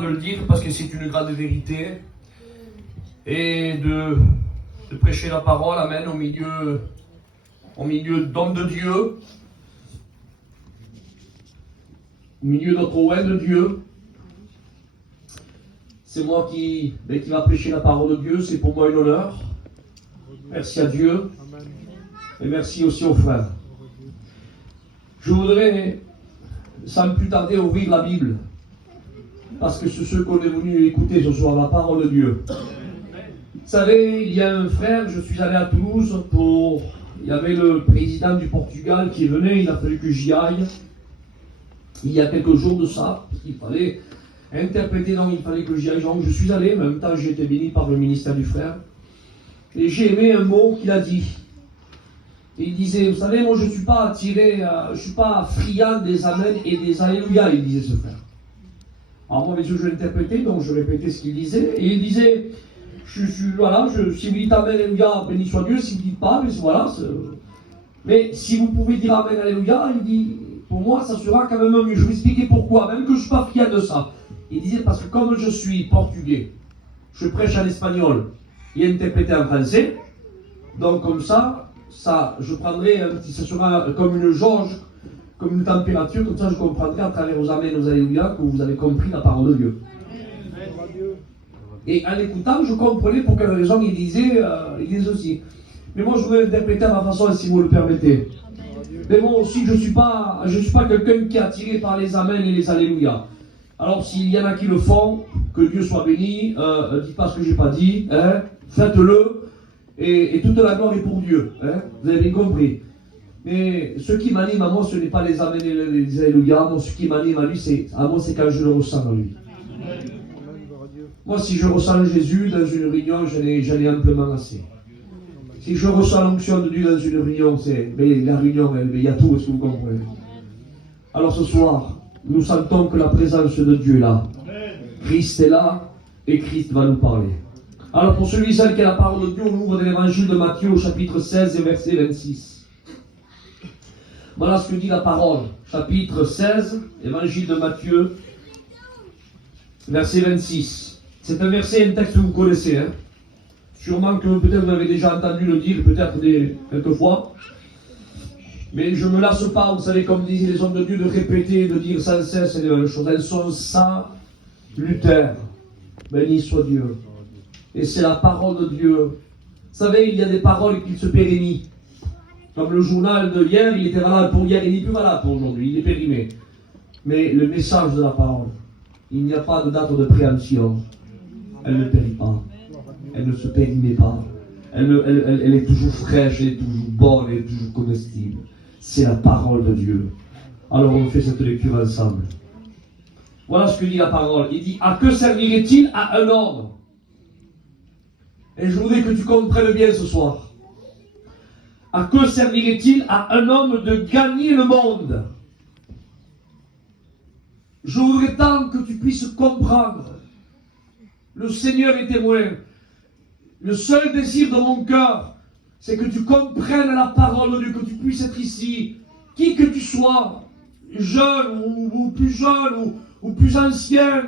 de le dire parce que c'est une grande vérité et de prêcher la parole, amen, au milieu d'hommes de Dieu, au milieu d'autres oins de Dieu. C'est moi qui va prêcher la parole de Dieu, c'est pour moi un honneur. Merci à Dieu et merci aussi aux frères. Je voudrais, sans plus tarder, ouvrir la Bible. Parce que c'est ce qu'on est venu écouter ce soir, la parole de Dieu. Vous savez, il y a un frère, je suis allé à Toulouse il y avait le président du Portugal qui venait, il a fallu que j'y aille. Il y a quelques jours de ça, il fallait interpréter, donc il fallait que j'y aille. Donc je suis allé, mais en même temps j'ai été béni par le ministère du frère. Et j'ai aimé un mot qu'il a dit. Il disait, vous savez, moi je ne suis pas attiré, je ne suis pas friand des amens et des alléluia, il disait ce frère. Alors moi, je l'interprétais, donc je répétais ce qu'il disait, et il disait, si vous dites Amen, Alléluia, béni soit Dieu, si vous ne dites pas, mais voilà. Mais si vous pouvez dire Amen, Alléluia, il dit, pour moi, ça sera quand même mieux. Je vais vous expliquer pourquoi, même que je ne suis pas friand de ça. Il disait, parce que comme je suis portugais, je prêche en espagnol et interprété en français, donc comme ça, je prendrai ça sera comme une jauge, comme une température, comme ça je comprendrai à travers aux Amen, aux Alléluia, que vous avez compris la parole de Dieu. Et en l'écoutant, je comprenais pour quelle raison il disait aussi. Mais moi je voulais l'interpréter à ma façon, si vous le permettez. Mais moi aussi, je ne suis pas quelqu'un qui est attiré par les Amen et les Alléluia. Alors s'il y en a qui le font, que Dieu soit béni, dites pas ce que je n'ai pas dit, hein, faites-le, et toute la gloire est pour Dieu. Hein, vous avez bien compris. Mais ce qui m'anime à moi, ce n'est pas les Amen et les Alléluia. Moi, ce qui m'anime à lui, c'est quand je le ressens en lui. Moi, si je ressens Jésus dans une réunion, j'en ai amplement assez. Si je ressens l'onction de Dieu dans une réunion, la réunion, il y a tout, est-ce que vous comprenez? Alors ce soir, nous sentons que la présence de Dieu est là. Christ est là et Christ va nous parler. Alors pour celui et celle qui a la parole de Dieu, on ouvre dans l'évangile de Matthieu au chapitre 16 et verset 26. Voilà ce que dit la parole. Chapitre 16, évangile de Matthieu, verset 26. C'est un verset, un texte que vous connaissez. Hein. Sûrement que peut-être vous avez déjà entendu le dire, peut-être quelques fois. Mais je ne me lasse pas, vous savez, comme disaient les hommes de Dieu, de répéter, de dire sans cesse les mêmes choses. Elles sont salutaires. Béni soit Dieu. Et c'est la parole de Dieu. Vous savez, il y a des paroles qui se pérennient. Comme le journal de hier, il était valable pour hier, il n'est plus valable pour aujourd'hui, il est périmé. Mais le message de la parole, il n'y a pas de date de préemption. Elle ne périt pas. Elle ne se périmet pas. Elle est toujours fraîche, elle est toujours bonne, elle est toujours comestible. C'est la parole de Dieu. Alors on fait cette lecture ensemble. Voilà ce que dit la parole. Il dit, à que servirait-il à un homme? Et je voudrais que tu comprennes bien ce soir. À que servirait-il à un homme de gagner le monde? Je voudrais tant que tu puisses comprendre. Le Seigneur est témoin. Le seul désir de mon cœur, c'est que tu comprennes la parole de Dieu, que tu puisses être ici, qui que tu sois, jeune ou plus ancien,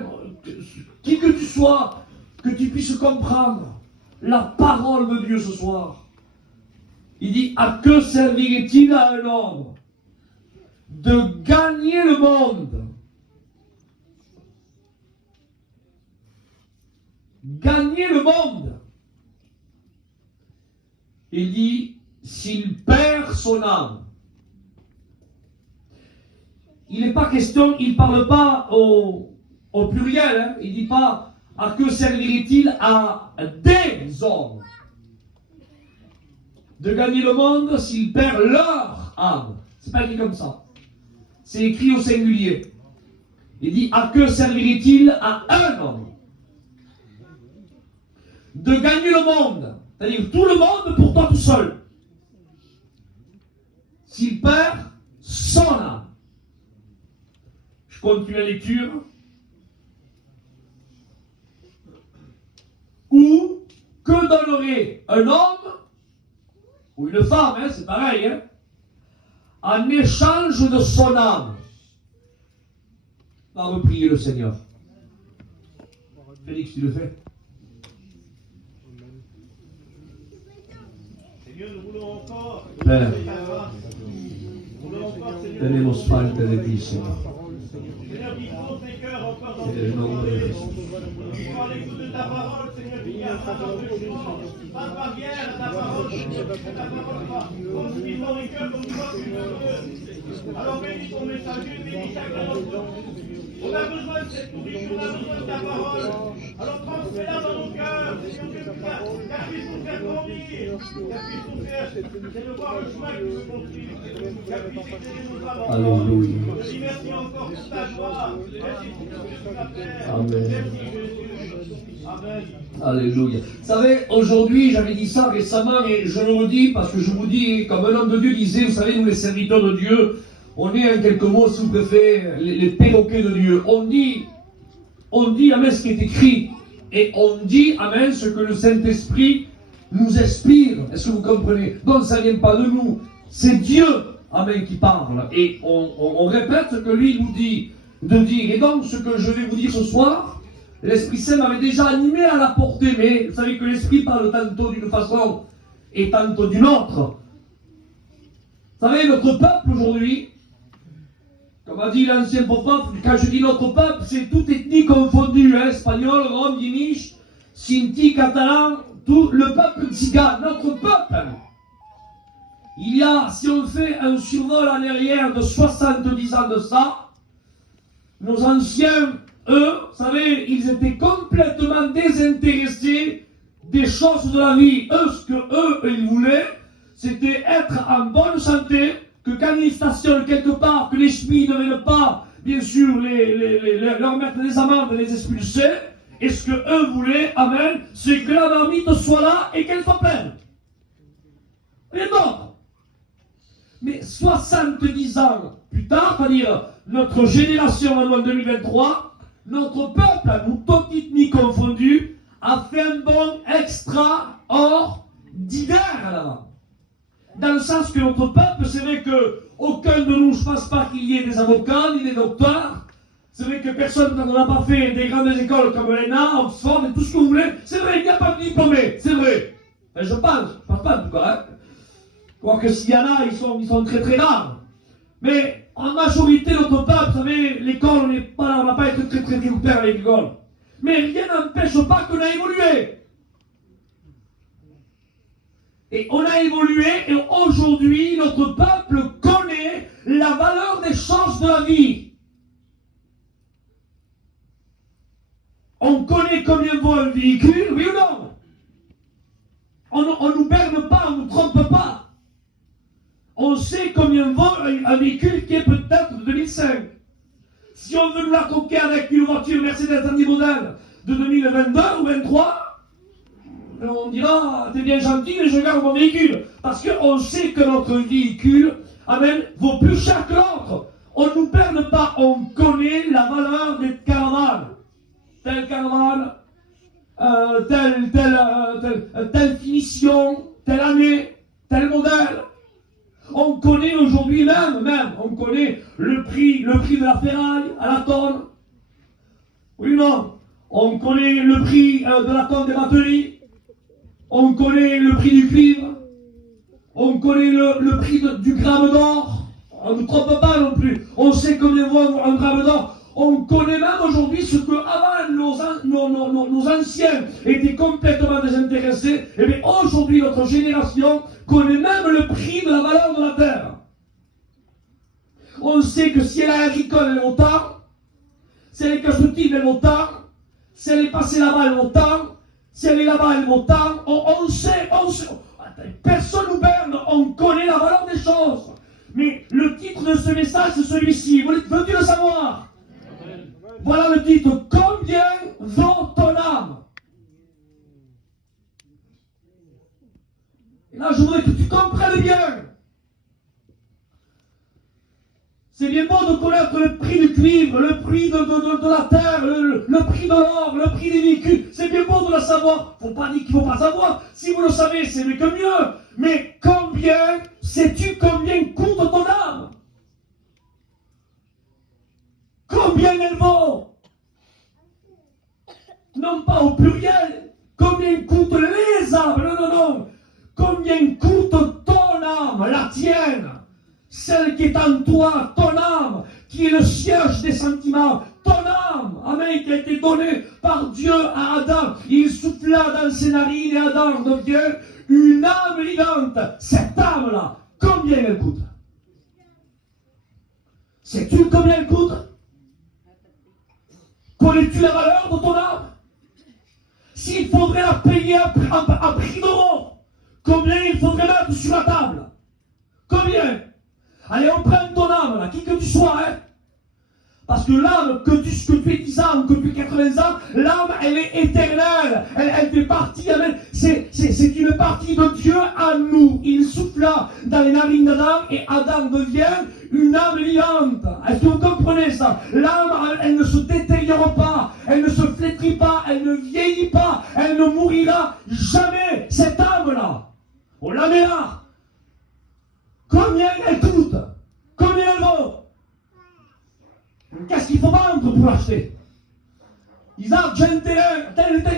qui que tu sois, que tu puisses comprendre la parole de Dieu ce soir. Il dit, à que servirait-il à un homme de gagner le monde? Gagner le monde. Il dit, s'il perd son âme. Il n'est pas question, il ne parle pas au pluriel, hein. Il ne dit pas, à que servirait-il à des hommes de gagner le monde s'ils perdent leur âme. C'est pas écrit comme ça. C'est écrit au singulier. Il dit, à que servirait-il à un homme de gagner le monde, c'est-à-dire tout le monde pour toi tout seul, s'il perd son âme? Je continue la lecture. Ou que donnerait un homme ou une femme, hein, c'est pareil, hein, en échange de son âme? Va reprier le Seigneur. Félix, tu le fais? Seigneur, nous voulons encore. Père, Tenemos falta de ti, Señor. Seigneur, dispose les cœurs encore dans En el nombre de Jesús. à l'écoute de ta parole, Seigneur, qui garde ta parole de jour. Pas de barrière à ta parole, Seigneur, que ta parole soit construite dans les cœurs comme toi tu le veux. Alors bénis ton messager, bénis chacun d'entre nous. On a besoin de cette nourriture, on a besoin de ta parole. Alors transmets-la dans nos cœurs, Seigneur, qu'elle puisse nous faire grandir, qu'elle puisse nous faire de voir le chemin que nous construisons, qu'elle puisse éclairer nos avantages. Alléluia. Je dis merci encore pour ta gloire. Merci pour tout ce que tu as fait. Amen. Merci Jésus. Amen. Alléluia. Vous savez, aujourd'hui, j'avais dit ça récemment, et je le redis parce que je vous dis, comme un homme de Dieu disait, vous savez, nous les serviteurs de Dieu, on est en quelques mots, si vous préférez, les perroquets de Dieu. On dit, amen, ce qui est écrit, et on dit, amen, ce que le Saint-Esprit nous inspire. Est-ce que vous comprenez? Donc ça ne vient pas de nous, c'est Dieu, amen, qui parle. Et on répète ce que lui nous dit de dire. Et donc, ce que je vais vous dire ce soir, l'Esprit Saint m'avait déjà animé à la porter, mais vous savez que l'Esprit parle tantôt d'une façon et tantôt d'une autre. Vous savez, notre peuple aujourd'hui, comme a dit l'ancien prophète, quand je dis notre peuple, c'est toute ethnie confondue, hein, espagnol, rom, yiddish, sinti, catalan, tout le peuple tzigane, notre peuple. Il y a, si on fait un survol en arrière de 70 ans de ça, nos anciens, eux, vous savez, ils étaient complètement désintéressés des choses de la vie. Eux, ce que eux, ils voulaient, c'était être en bonne santé, que quand ils stationnent quelque part, que les chemins ne viennent pas, bien sûr, leur mettre des amendes, les expulser. Et ce que eux voulaient, amen, c'est que la marmite soit là et qu'elle soit pleine. Rien d'autre. Mais 70 ans plus tard, c'est-à-dire notre génération en 2023, notre peuple, nous toutes ethnies confondues, a fait un bond extraordinaire là-bas. Dans le sens que notre peuple, c'est vrai qu'aucun de nous, je ne pense pas qu'il y ait des avocats, ni des docteurs. C'est vrai que personne n'a pas fait des grandes écoles comme l'ENA, Oxford et tout ce que vous voulez. C'est vrai, il n'y a pas de diplômés, c'est vrai. Enfin, je pense pas en tout cas. Hein. Quoique s'il y en a, ils sont très très rares. Mais en majorité, notre peuple, vous savez, l'école, on n'a pas été très très ouvert à l'école. Mais rien n'empêche pas qu'on a évolué. Et on a évolué, et aujourd'hui, notre peuple connaît la valeur des choses de la vie. On connaît combien vaut un véhicule, oui ou non? On ne nous berne pas, on ne nous trompe pas. On sait combien vaut un véhicule qui est peut-être de 2005. Si on veut nous la coquer avec une voiture Mercedes dernier modèle de 2022 ou 2023, on dira, t'es bien gentil, mais je garde mon véhicule. Parce qu'on sait que notre véhicule, amen, vaut plus cher que l'autre. On ne nous perd pas, on connaît la valeur des caravanes. Telle caravane, telle finition, telle année, tel modèle. On connaît aujourd'hui même, on connaît le prix de la ferraille à la tonne. Oui ou non? On connaît le prix de la tonne des batteries. On connaît le prix du cuivre. On connaît le prix du gramme d'or. On ne trompe pas non plus. On sait combien vaut un gramme d'or. On connaît même aujourd'hui ce que avant nos anciens étaient complètement désintéressés. Et bien aujourd'hui, notre génération connaît même le prix de la valeur de la terre. On sait que si elle est agricole, elle vaut tant. Si elle est constructive, elle vaut tant. Si elle est passée là-bas, elle vaut tant. Si elle est là-bas, elle vaut tant. On sait. Personne nous berne. On connaît la valeur des choses. Mais le titre de ce message, c'est celui-ci. Veux-tu le savoir? Voilà le titre. Combien vaut ton âme? Et là, je voudrais que tu comprennes bien. C'est bien beau de connaître le prix du cuivre, le prix de la terre, le prix de l'or, le prix des véhicules. C'est bien beau de le savoir. Faut pas dire qu'il ne faut pas savoir. Si vous le savez, c'est mieux que mieux. Mais sais-tu combien coûte ton âme? Combien elle vaut? non pas au pluriel. Combien coûtent les âmes? Non, non, non. Combien coûte ton âme, la tienne, celle qui est en toi, ton âme, qui est le siège des sentiments, ton âme, amen, qui a été donnée par Dieu à Adam. Il souffla dans ses narines et Adam devient une âme vivante. Cette âme-là, combien elle coûte? Sais-tu combien elle coûte? Connais-tu la valeur de ton âme? S'il faudrait la payer à prix d'euros, combien il faudrait mettre sur la table? Combien? Allez, on prend ton âme, là, qui que tu sois, hein? Parce que l'âme, que tu aies 10 ans, que tu aies 80 ans, l'âme, elle est éternelle. Elle fait partie, amen. C'est une partie de Dieu à nous. Il souffla dans les narines d'Adam et Adam devient une âme vivante. Est-ce que vous comprenez ça? L'âme, elle ne se détériore pas, elle ne se flétrit pas, elle ne vieillit pas, elle ne mourira jamais. Cette âme-là, on la met là. Combien elle coûte? Combien elle vaut? Qu'est-ce qu'il faut vendre pour l'acheter? Isaac, j'ai un terrain,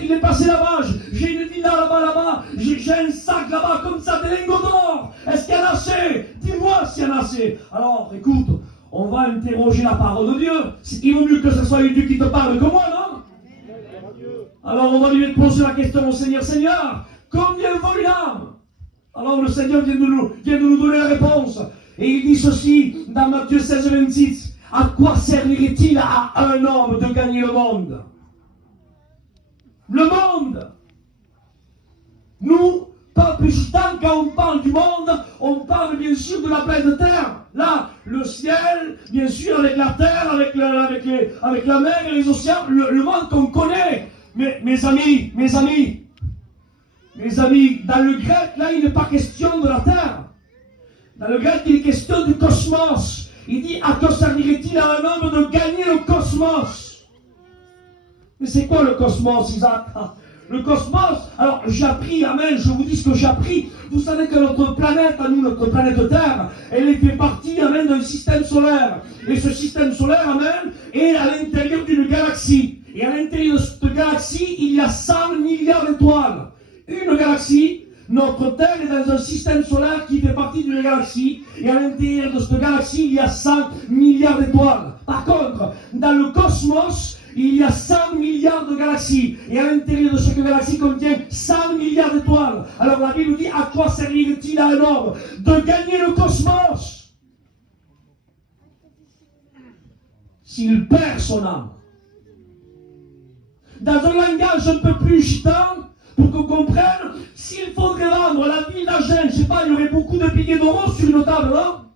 il est passé là-bas, j'ai une villa là-bas, j'ai un sac là-bas comme ça, des lingots d'or. Est-ce qu'il y en a assez? Dis-moi s'il y en a assez. Alors, écoute, on va interroger la parole de Dieu. Il vaut mieux que ce soit Dieu qui te parle que moi, non? Alors, on va lui poser la question au Seigneur. Seigneur, combien vaut une âme? Alors, le Seigneur vient de nous donner la réponse. Et il dit ceci dans Matthieu 16, 26. À quoi servirait-il à un homme de gagner le monde? Le monde. Nous, peuple gitan, quand on parle du monde, on parle bien sûr de la planète Terre. Là, le ciel, bien sûr, avec la terre, avec la mer et les océans, le monde qu'on connaît. Mais mes amis, dans le grec, là, il n'est pas question de la terre. Dans le grec, il est question du cosmos. Il dit, à quoi servirait-il à un homme de gagner le cosmos? Mais c'est quoi le cosmos, Isaac? Le cosmos, alors j'ai appris, amen, je vous dis ce que j'ai appris. Vous savez que notre planète, à nous, notre planète Terre, elle fait partie, amen, d'un système solaire. Et ce système solaire, amen, est à l'intérieur d'une galaxie. Et à l'intérieur de cette galaxie, il y a 100 milliards d'étoiles. Une galaxie. Notre Terre est dans un système solaire qui fait partie d'une galaxie, et à l'intérieur de cette galaxie, il y a 100 milliards d'étoiles. Par contre, dans le cosmos, il y a 100 milliards de galaxies, et à l'intérieur de chaque galaxie contient 100 milliards d'étoiles. Alors la Bible dit, à quoi servirait-il à un homme de gagner le cosmos s'il perd son âme? Dans un langage un peu plus gitan, pour qu'on comprenne, s'il faudrait vendre la ville d'Agen, je ne sais pas, il y aurait beaucoup de billets d'euros sur une table, non?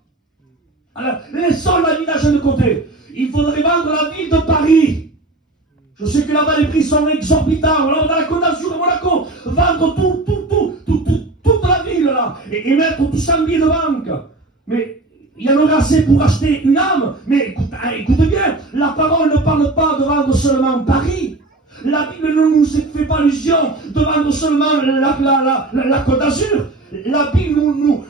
Alors, laissons la ville d'Agen de côté. Il faudrait vendre la ville de Paris. Je sais que là-bas, les prix sont exorbitants. Alors, dans la Côte d'Azur de Monaco, vendre toute la ville, là, et mettre tout ça en billets de banque. Mais il y en aurait assez pour acheter une âme. Mais écoute bien, la parole ne parle pas de vendre seulement Paris. La Bible ne nous fait pas allusion de vendre seulement la Côte d'Azur. La Bible nous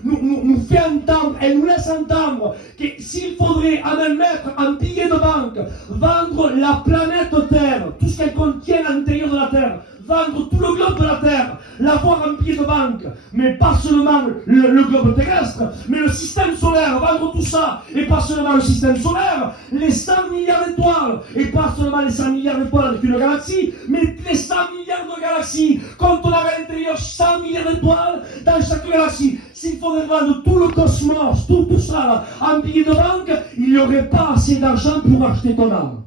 fait entendre, elle nous laisse entendre que s'il faudrait mettre un billet de banque, vendre la planète Terre, tout ce qu'elle contient à l'intérieur de la Terre, vendre tout le globe de la Terre, l'avoir en billet de banque, mais pas seulement le globe terrestre, mais le système solaire, vendre tout ça, et pas seulement le système solaire, les 100 milliards d'étoiles, et pas seulement les 100 milliards d'étoiles avec une galaxie, mais les 100 milliards de galaxies. Quand on a à l'intérieur 100 milliards d'étoiles dans chaque galaxie, s'il faudrait vendre tout le cosmos, tout ça là, en billet de banque, il n'y aurait pas assez d'argent pour acheter ton âme.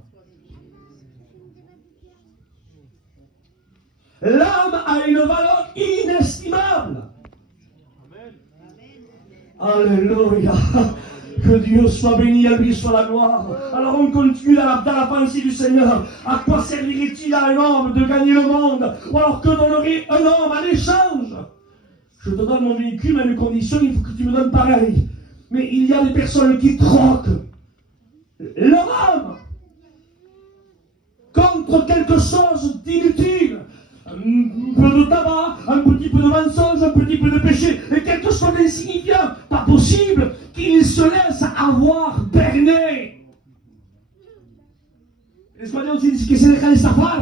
L'âme a une valeur inestimable. Alléluia. Que Dieu soit béni, à lui soit la gloire. Alors on continue dans la pensée du Seigneur. À quoi servirait-il à un homme de gagner le monde? Ou alors que donnerait un homme en échange? Je te donne mon véhicule, mais à mes conditions, il faut que tu me donnes pareil. Mais il y a des personnes qui troquent leur âme contre quelque chose d'inutile. Un peu de tabac, un petit peu de mensonge, un petit peu de péché, et quelque chose d'insignifiant. Pas possible qu'il se laisse avoir berné. Les Espagnols disent que c'est le cas de safar.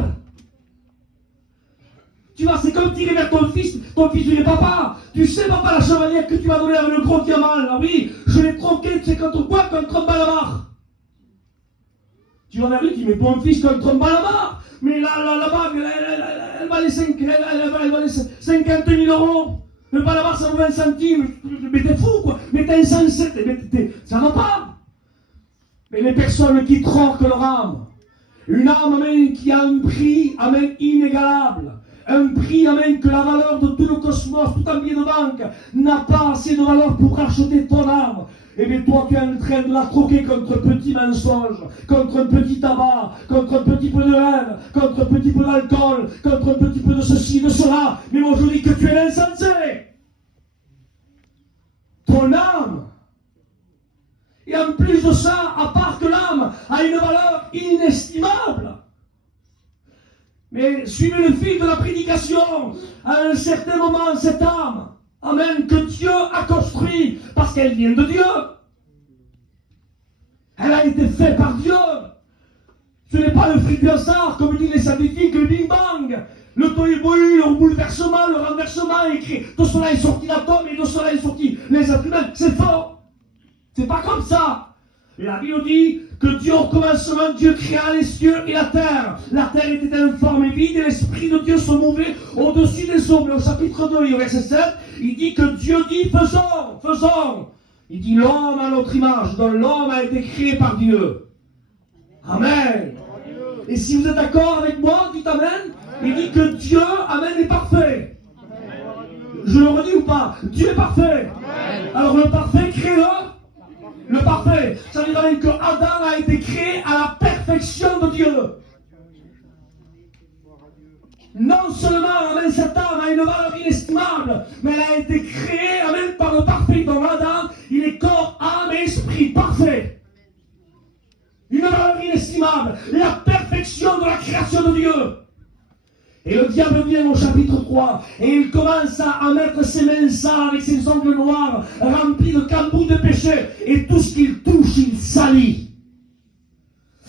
Tu vas, c'est comme tirer vers ton fils tu dis papa, tu sais papa la chevalière que tu m'as donnée avec le gros diamant, là, oui, je l'ai troqué, tu sais contre quoi, contre un balamar. Tu vas vers lui, tu dis mais ton fils contre un balamar, mais la bague, elle valait 50 000 euros. Le balamar ça vaut 20 centimes, mais t'es fou quoi, mais t'es insensé, ça va pas. Mais les personnes qui troquent leur âme, une âme, amen, qui a un prix, amen, inégalable. Un prix, amen, que la valeur de tout le cosmos, tout un billet de banque, n'a pas assez de valeur pour racheter ton âme. Et bien toi, tu es en train de la troquer contre un petit mensonge, contre un petit tabac, contre un petit peu de haine, contre un petit peu d'alcool, contre un petit peu de ceci, de cela. Mais moi, je dis que tu es insensé. Ton âme. Et en plus de ça, à part que l'âme a une valeur inestimable. Mais suivez le fil de la prédication. À un certain moment, cette âme, amen, que Dieu a construit, parce qu'elle vient de Dieu. Elle a été faite par Dieu. Ce n'est pas le fruit du hasard, comme disent les scientifiques, le Big Bang. Le tohu-bohu, le bouleversement, le renversement, écrit, de cela est sorti l'atome et de cela est sorti les êtres humains. C'est faux. C'est pas comme ça. La Bible dit que Dieu, au commencement, Dieu créa les cieux et la terre. La terre était informe et vide et l'Esprit de Dieu se mouvait au-dessus des eaux. Mais au chapitre 2 et au verset 7, il dit que Dieu dit faisons, faisons. Il dit l'homme à notre image, dont l'homme a été créé par Dieu. Amen. Et si vous êtes d'accord avec moi, dites Amen. Il dit que Dieu, Amen, est parfait. Je le redis ou pas? Dieu est parfait. Alors le parfait crée-le. Le parfait, ça veut dire que Adam a été créé à la perfection de Dieu. Non seulement, amen, cette âme a une valeur inestimable, mais elle a été créée, amen, par le parfait. Donc Adam, il est corps, âme et esprit parfait. Une valeur inestimable, la perfection de la création de Dieu. Et le diable vient au chapitre 3, et il commence à mettre ses mains sales avec ses ongles noirs, remplis de cambouis de péché, et tout ce qu'il touche, il salit.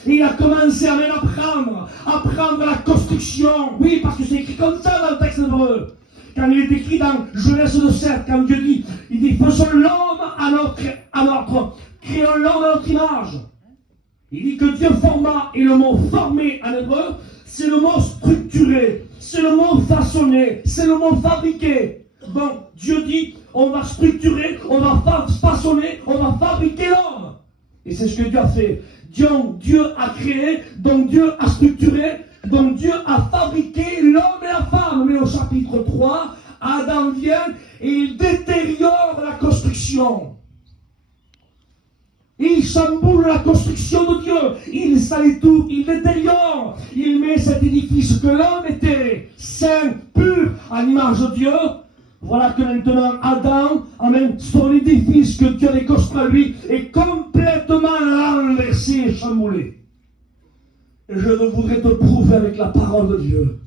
Et il a commencé à prendre la construction. Oui, parce que c'est écrit comme ça dans le texte hébreu. Quand il est écrit dans Genèse 7, quand Dieu dit, il dit, faisons l'homme à notre, créons l'homme à notre image. Il dit que Dieu forma, et le mot formé en hébreu, c'est le mot structuré, c'est le mot façonné, c'est le mot fabriqué. Donc Dieu dit, on va structurer, on va façonner, on va fabriquer l'homme. Et c'est ce que Dieu a fait. Dieu a créé, donc Dieu a structuré, donc Dieu a fabriqué l'homme et la femme. Mais au chapitre 3, Adam vient et il détériore la construction. Il chamboule la construction de Dieu. Il salit tout, il détériore. Il met cet édifice que l'homme était saint, pur, à l'image de Dieu. Voilà que maintenant Adam, amen, son édifice que Dieu avait construit lui est complètement renversé et chamboulé. Et je voudrais te prouver avec la parole de Dieu.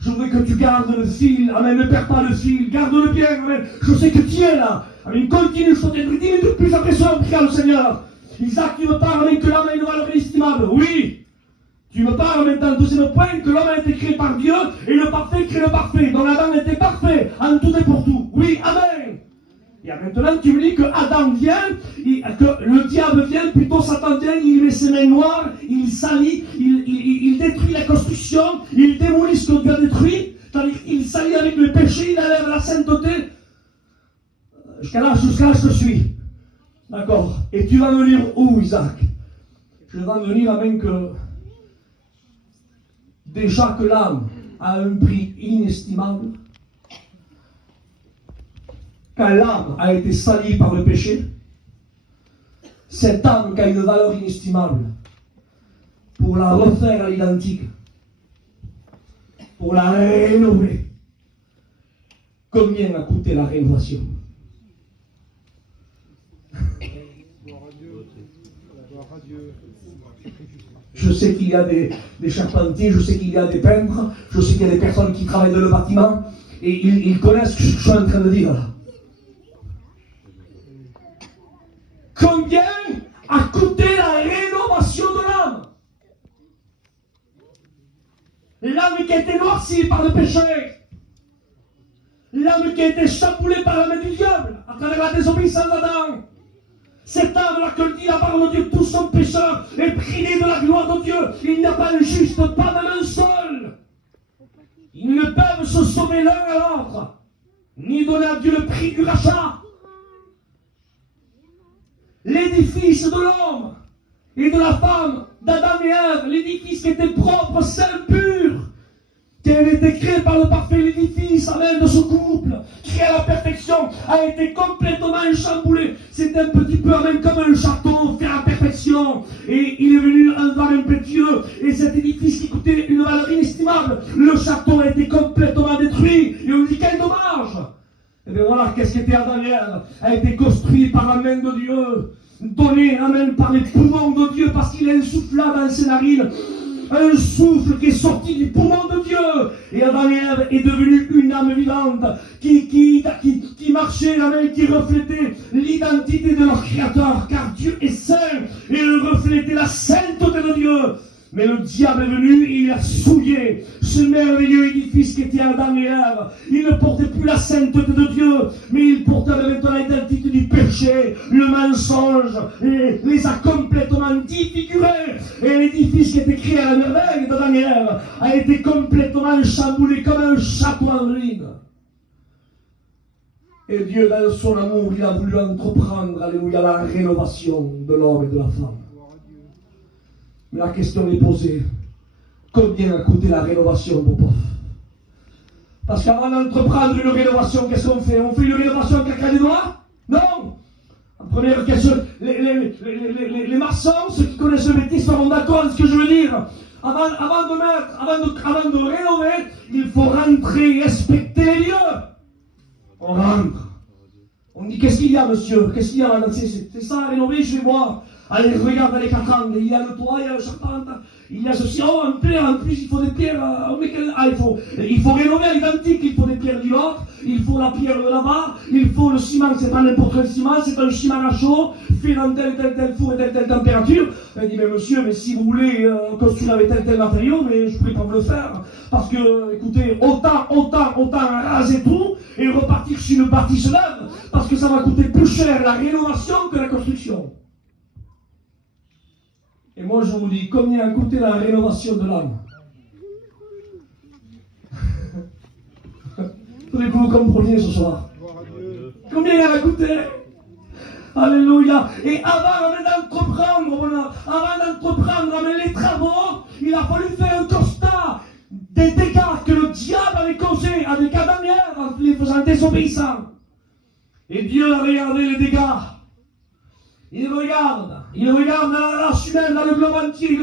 Je voudrais que tu gardes le fil, amen, ne perds pas le fil, garde-le bien, amen. Je sais que tu es là. Amen, continue, je t'ai dit, 10 minutes plus après ça, on prie le Seigneur. Isaac, tu me parles, amen, que l'homme a une valeur inestimable. Oui. Tu me parles maintenant, deuxième point, que l'homme a été créé par Dieu, et le parfait crée le parfait. Donc Adam était parfait, en tout et pour tout. Oui, amen. Et maintenant, tu me dis que Adam vient, que le diable vient, plutôt Satan vient, il met ses mains noires, il salit, il détruit la construction, il démolit ce que Dieu a détruit, c'est-à-dire qu'il salit avec le péché, il enlève la sainteté. Jusqu'à là, je te suis. D'accord. Et tu vas venir où, Isaac? Je vais venir avec que déjà que l'âme a un prix inestimable, quand l'âme a été salie par le péché, cette âme qui a une valeur inestimable, pour la refaire à l'identique, pour la rénover, combien a coûté la rénovation? Je sais qu'il y a des charpentiers, je sais qu'il y a des peintres, je sais qu'il y a des personnes qui travaillent dans le bâtiment, et ils connaissent ce que je suis en train de dire là. Combien a coûté la rénovation de l'âme? L'âme qui a été noircie par le péché. L'âme qui a été chamboulée par la main du diable, à travers la désobéissance d'Adam. Cette âme-là que dit la parole de Dieu, tous sont pécheurs et privés de la gloire de Dieu. Il n'y a pas de juste, pas même un seul. Ils ne peuvent se sauver l'un à l'autre, ni donner à Dieu le prix du rachat. L'édifice de l'homme et de la femme, d'Adam et Ève, l'édifice qui était propre, saint, pur, qui avait été créé par le parfait, l'édifice, amen, de ce couple, créé à la perfection, a été complètement chamboulé. C'est un petit peu, amen, comme un château fait à la perfection. Et il est venu un vent impétueux, et cet édifice qui coûtait une valeur inestimable, le château a été complètement détruit. Et on dit, quel dommage! Et bien voilà, qu'est-ce qu'était Adam et Ève, a été construit par la main de Dieu, donné, amen, par les poumons de Dieu, parce qu'il insouffla dans ses narines un souffle qui est sorti du poumon de Dieu. Et Adam et Ève est devenu une âme vivante qui marchait, qui reflétait l'identité de leur Créateur, car Dieu est saint et il reflétait la sainteté de Dieu. Mais le diable est venu et il a souillé ce merveilleux édifice qui était Adam et Ève. Il ne portait plus la sainteté de Dieu, mais il portait maintenant l'identité du péché, le mensonge, et les a complètement défigurés. Et l'édifice qui était créé à la merveille d'Adam et Ève a été complètement chamboulé comme un château en ruine. Et Dieu, dans son amour, il a voulu entreprendre, alléluia, la rénovation de l'homme et de la femme. Mais la question est posée, combien a coûté la rénovation, mon pauvre? Parce qu'avant d'entreprendre une rénovation, qu'est-ce qu'on fait? On fait une rénovation à claquer des doigts? Non! En première question, les maçons, ceux qui connaissent le métier, seront d'accord avec ce que je veux dire. Avant de rénover, il faut rentrer et inspecter les lieux. On rentre. On dit, qu'est-ce qu'il y a, monsieur? Qu'est-ce qu'il y a là? C'est ça, rénover, je vais voir. Allez, regarde les cacandes, il y a le toit, il y a le charpente, il y a ceci, oh, en plus, il faut des pierres, il faut rénover à l'identique, il faut des pierres du nord, il faut la pierre de là-bas, il faut le ciment, c'est pas n'importe quel ciment, c'est un ciment à chaud, fait dans tel four et telle température. Elle dit, mais monsieur, mais si vous voulez construire avec tel matériau, mais je ne pourrais pas vous le faire, parce que, écoutez, autant raser tout et repartir sur une bâtisse neuve, parce que ça va coûter plus cher la rénovation que la construction. Et moi je vous dis, combien a coûté la rénovation de l'âme? Il faudrait que vous compreniez ce soir. Combien elle a coûté? Alléluia. Et avant d'entreprendre les travaux, il a fallu faire un constat des dégâts que le diable avait causés avec Adam et Ève en les faisant désobéissants. Et Dieu a regardé les dégâts. Il regarde la race humaine dans le globe entier, il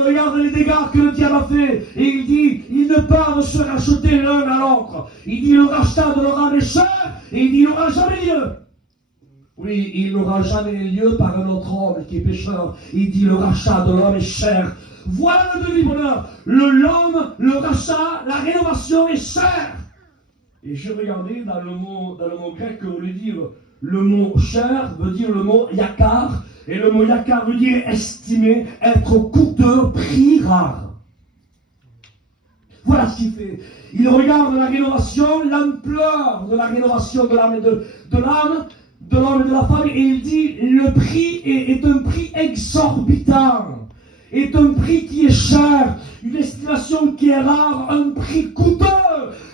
regarde les dégâts que le diable a fait, et il dit, ils ne peuvent se racheter l'un à l'autre. Il dit, le rachat de leur âme est cher, et il dit, il n'aura jamais lieu. Oui, il n'aura jamais lieu par un autre homme qui est pécheur. Il dit, le rachat de l'homme est cher. Voilà le devis bonheur. L'homme, le rachat, la rénovation est cher. Et je regardais dans le mot grec, on voulait dire, le mot cher veut dire le mot yakar, et le mot yakar veut dire estimer, être coûteux, prix rare. Voilà ce qu'il fait. Il regarde la rénovation, l'ampleur de la rénovation de l'âme et de l'âme, de l'homme et de la femme, et il dit le prix est un prix exorbitant, est un prix qui est cher, une estimation qui est rare, un prix coûteux.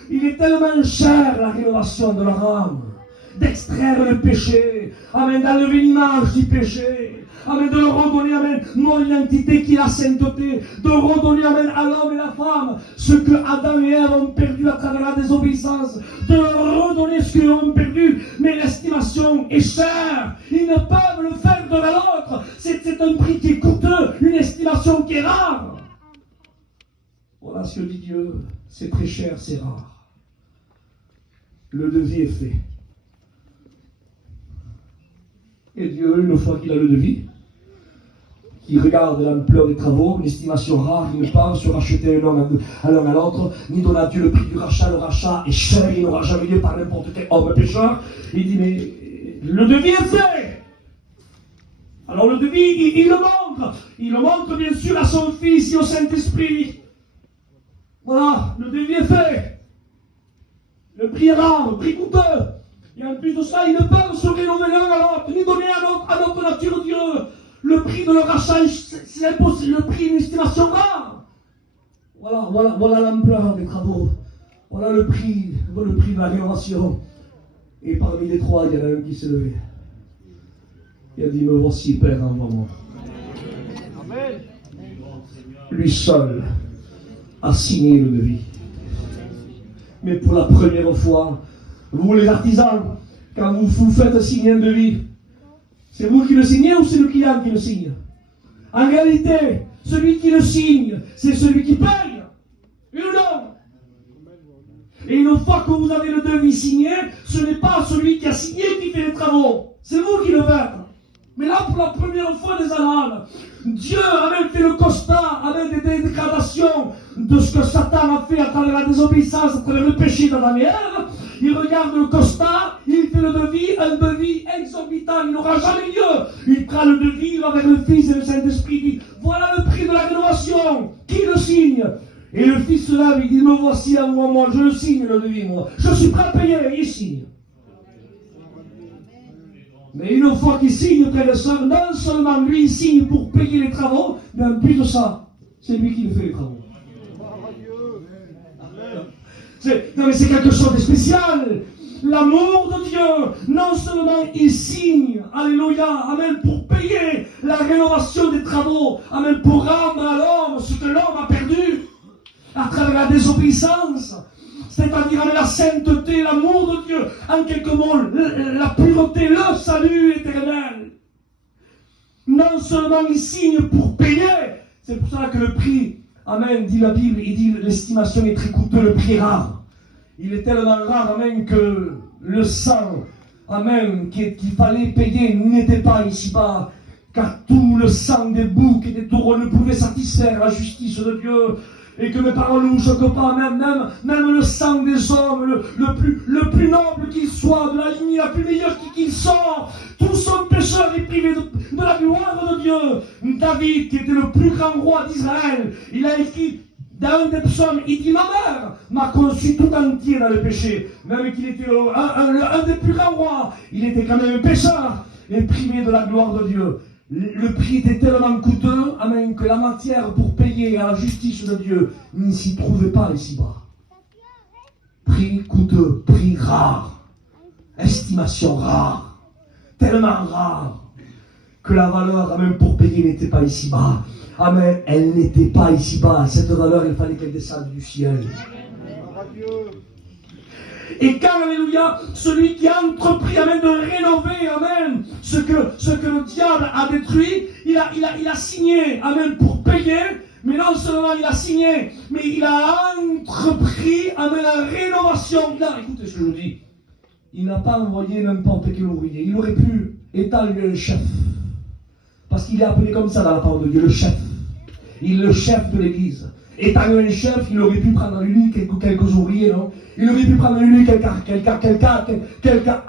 Il est tellement cher la rénovation de leur âme, d'extraire le péché, amen, d'enlever l'image du péché, amen, de leur redonner, amen, mon identité qui est la sainteté, de redonner, amen, à l'homme et la femme ce que Adam et Ève ont perdu à travers la désobéissance, de leur redonner ce qu'ils ont perdu, mais l'estimation est chère, ils ne peuvent le faire de l'autre, c'est un prix qui est coûteux, une estimation qui est rare. Voilà ce que dit Dieu, c'est très cher, c'est rare. Le devis est fait. Et Dieu, une fois qu'il a le devis, qui regarde l'ampleur des travaux, une estimation rare, il ne peut se racheter l'un à l'autre, ni donner à Dieu le prix du rachat. Le rachat est cher, il n'aura jamais lieu par n'importe quel homme pécheur. Il dit, mais le devis est fait. Alors le devis, il le montre. Il le montre bien sûr à son Fils et au Saint-Esprit. Voilà, le devis est fait. Le prix est rare, le prix coûteux. Et en plus de ça, ils ne peuvent se rénover l'un à l'autre, ni donner à notre nature Dieu. Le prix de leur rachat, c'est impossible, le prix d'une estimation rare. Voilà l'ampleur des travaux. Voilà le prix de la rénovation. Et parmi les trois, il y en a un qui s'est levé. Il a dit, me voici, Père, envoie-moi. Amen. Lui seul a signé le devis. Mais pour la première fois, vous les artisans, quand vous faites signer un devis, c'est vous qui le signez ou c'est le client qui le signe? En réalité, celui qui le signe, c'est celui qui paye. Oui ou non? Et une fois que vous avez le devis signé, ce n'est pas celui qui a signé qui fait les travaux. C'est vous qui le faites. Mais là, pour la première fois des annales, Dieu a même fait le constat, avec des dégradations de ce que Satan a fait à travers la désobéissance, à travers le péché d'Adam et Ève. Il regarde le constat, il fait le devis, un devis exorbitant, il n'aura jamais lieu. Il prend le devis, il va vers le Fils et le Saint-Esprit, il dit, voilà le prix de la rénovation, qui le signe? Et le Fils se lève, il dit, me voici à moi, je le signe le devis, moi. Je suis prêt à payer, il signe. Mais une fois qu'il signe, frère et sœur, non seulement lui il signe pour payer les travaux, mais en plus de ça, c'est lui qui fait les travaux. Non mais c'est quelque chose de spécial. L'amour de Dieu, non seulement il signe, alléluia, amen, pour payer la rénovation des travaux, amen, pour rendre à l'homme ce que l'homme a perdu à travers la désobéissance. C'est-à-dire avec la sainteté, l'amour de Dieu, en quelques mots, la pureté, le salut éternel. Non seulement il signe pour payer, c'est pour ça que le prix, amen, dit la Bible, il dit l'estimation est très coûteux, le prix est rare. Il est tellement rare, amen, que le sang, amen, qu'il fallait payer n'était pas ici-bas, car tout le sang des boucs et des taureaux ne pouvait satisfaire la justice de Dieu. Et que mes paroles ne vous choquent pas, même le sang des hommes, le plus noble qu'il soit, de la lignée la plus meilleure qu'il sort, tout son pécheur est privé de la gloire de Dieu. David, qui était le plus grand roi d'Israël, il a écrit dans un des psaumes, il dit, ma mère m'a conçu tout entier dans le péché. Même qu'il était un des plus grands rois, il était quand même un pécheur et privé de la gloire de Dieu. Le prix était tellement coûteux, amen, que la matière pour payer à la justice de Dieu ne s'y trouvait pas ici-bas. Prix coûteux, prix rare, estimation rare, tellement rare, que la valeur, amen, pour payer n'était pas ici-bas. Amen, elle n'était pas ici-bas. Cette valeur, il fallait qu'elle descende du ciel. Et quand, alléluia, celui qui a entrepris, amen, de rénover, amen, ce que le diable a détruit, il a signé, amen, pour payer, mais non seulement il a signé, mais il a entrepris, amen, la rénovation. Là, écoutez ce que je dis. Il n'a pas envoyé n'importe quel ouvrier. Il aurait pu étaler le chef. Parce qu'il est appelé comme ça dans la parole de Dieu, le chef. Il est le chef de l'église. Étant un chef, il aurait pu prendre lui quelques ouvriers, non? Il aurait pu prendre lui quelques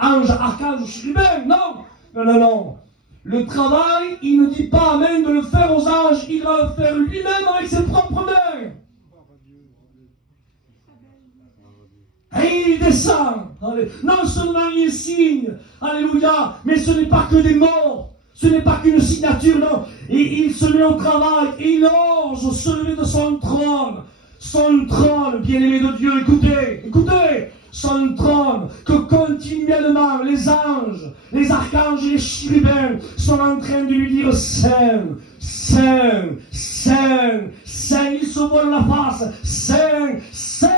anges, archanges, chérubins, non. Le travail, il ne dit pas amen de le faire aux anges, il va le faire lui-même avec ses propres mains. Et il descend. Non seulement il signe, alléluia, mais ce n'est pas que des mots. Ce n'est pas qu'une signature, non. Et il se met au travail, et il ose se lever de son trône. Son trône, bien-aimé de Dieu, écoutez, son trône, que continuellement les anges, les archanges et les chérubins sont en train de lui dire Saint, Saint, Saint, Saint, il se voile la face, Saint, Saint,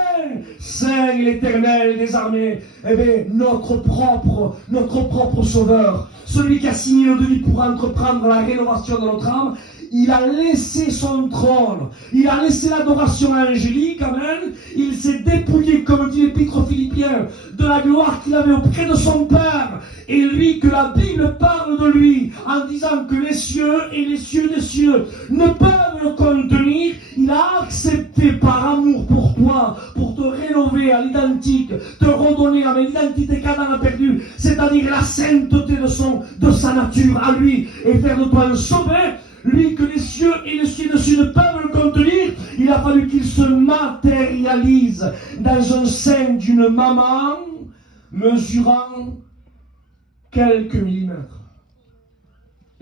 Saint, l'Éternel des armées. Eh bien, notre propre Sauveur, celui qui a signé le devis pour entreprendre la rénovation de notre âme, il a laissé son trône, il a laissé l'adoration angélique, amen, il s'est dépouillé, comme dit l'Épître aux Philippiens, de la gloire qu'il avait auprès de son Père, et lui, que la Bible parle de lui, en disant que les cieux et les cieux des cieux ne peuvent le contenir, il a accepté par amour pour toi, pour te rénover à l'identique, te redonner à l'identité qu'Adam a perdue, c'est-à-dire la sainteté de sa nature à lui, et faire de toi un sauveur. Lui que les cieux et les cieux dessus ne peuvent le contenir, il a fallu qu'il se matérialise prise dans un sein d'une maman mesurant quelques millimètres.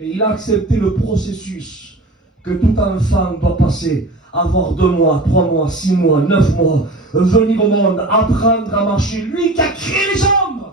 Et il a accepté le processus que tout enfant doit passer. Avoir 2 mois, 3 mois, 6 mois, 9 mois, venir au monde, apprendre à marcher. Lui qui a créé les jambes,